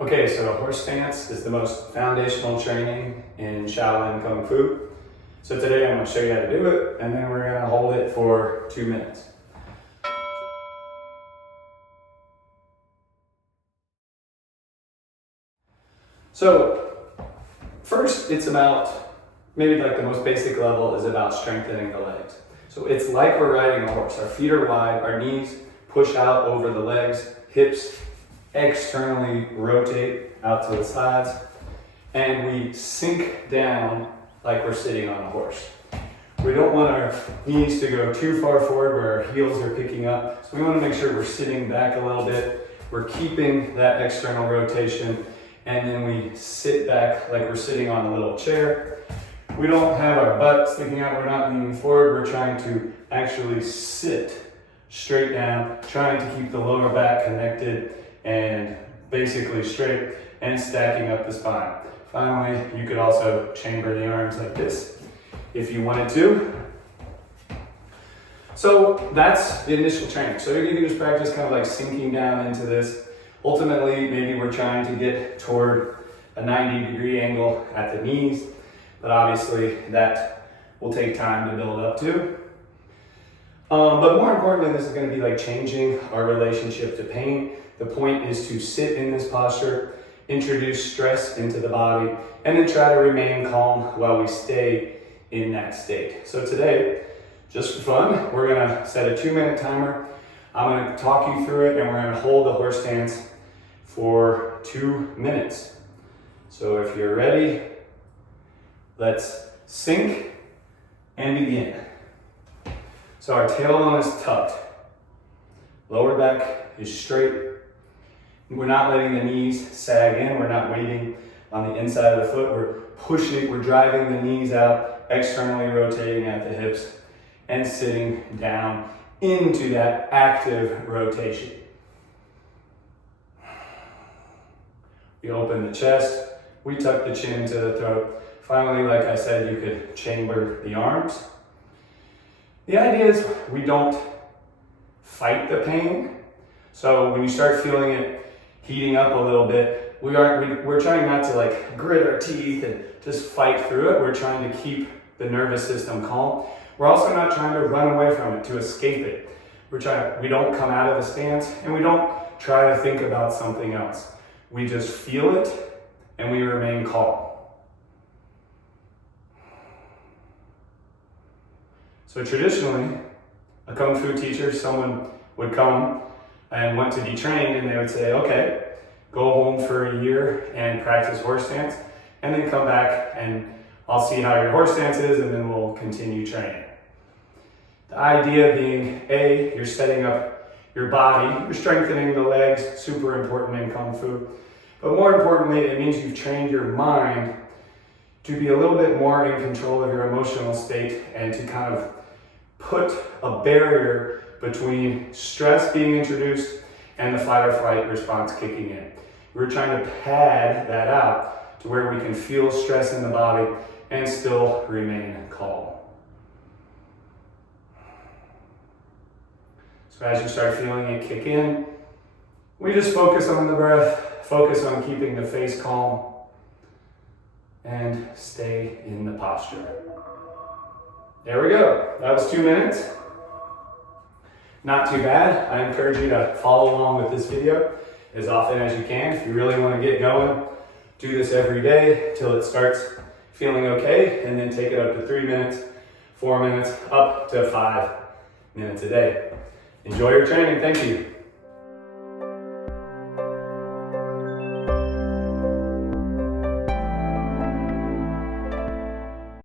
Okay, so horse stance is the most foundational training in Shaolin Kung Fu. So today I'm going to show you how to do it, and then we're going to hold it for 2 minutes. So first, it's about, maybe like the most basic level is about strengthening the legs. So it's like we're riding a horse. Our feet are wide, our knees push out over the legs, hips externally rotate out to the sides, and we sink down like we're sitting on a horse. We don't want our knees to go too far forward where our heels are picking up. So we want to make sure we're sitting back a little bit. We're keeping that external rotation, and then we sit back like we're sitting on a little chair. We don't have our butt sticking out. We're not leaning forward. We're trying to actually sit straight down, trying to keep the lower back connected and basically straight and stacking up the spine. Finally, you could also chamber the arms like this if you wanted to. So that's the initial training. So you can just practice kind of like sinking down into this. Ultimately, maybe we're trying to get toward a 90-degree angle at the knees, but obviously that will take time to build up to. But more importantly, this is going to be like changing our relationship to pain. The point is to sit in this posture, introduce stress into the body, and then try to remain calm while we stay in that state. So today, just for fun, we're gonna set a 2-minute timer. I'm gonna talk you through it, and we're gonna hold the horse stance for 2 minutes. So if you're ready, let's sink and begin. So our tailbone is tucked. Lower back is straight. We're not letting the knees sag in. We're not weighting on the inside of the foot. We're pushing, we're driving the knees out, externally rotating at the hips, and sitting down into that active rotation. We open the chest. We tuck the chin to the throat. Finally, like I said, you could chamber the arms. The idea is we don't fight the pain. So when you start feeling it heating up a little bit, we're trying not to like grit our teeth and just fight through it. We're trying to keep the nervous system calm. We're also not trying to run away from it, to escape it. We don't come out of the stance, and we don't try to think about something else. We just feel it and we remain calm. So traditionally, a Kung Fu teacher, someone would come and want to be trained, and they would say, okay, go home for a year and practice horse stance, and then come back and I'll see how your horse stance is, and then we'll continue training. The idea being, A, you're setting up your body, you're strengthening the legs, super important in Kung Fu, but more importantly, it means you've trained your mind to be a little bit more in control of your emotional state and to kind of put a barrier between stress being introduced and the fight or flight response kicking in. We're trying to pad that out to where we can feel stress in the body and still remain calm. So as you start feeling it kick in, we just focus on the breath, focus on keeping the face calm, and stay in the posture. There we go. That was 2 minutes. Not too bad. I encourage you to follow along with this video as often as you can. If you really want to get going, do this every day till it starts feeling okay, and then take it up to 3 minutes, 4 minutes, up to 5 minutes a day. Enjoy your training. Thank you.